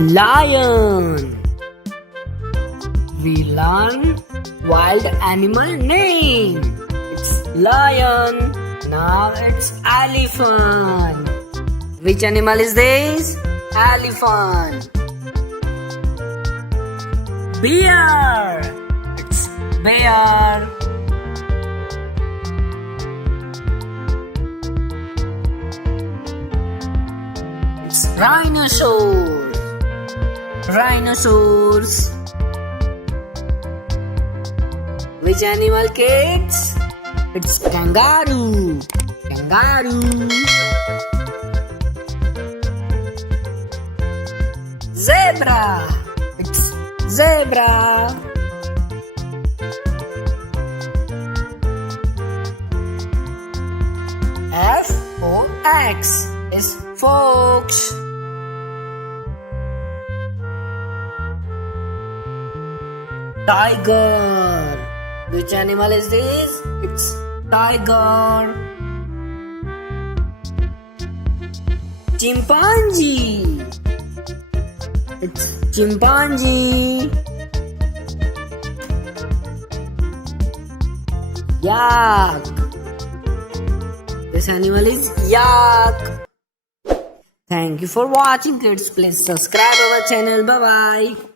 Lion. We learn wild animal name. It's lion. Now it's elephant. Which animal is this? Elephant. Bear. It's bear. It's rhinoceros. Rhinoceros. Which animal, kids? It's kangaroo. Kangaroo. Zebra. It's zebra. Fox is fox. Tiger. Which animal is this? It's tiger. Chimpanzee. It's chimpanzee. Yak. This animal is yak. Thank you for watching, kids. Please subscribe our channel. Bye bye.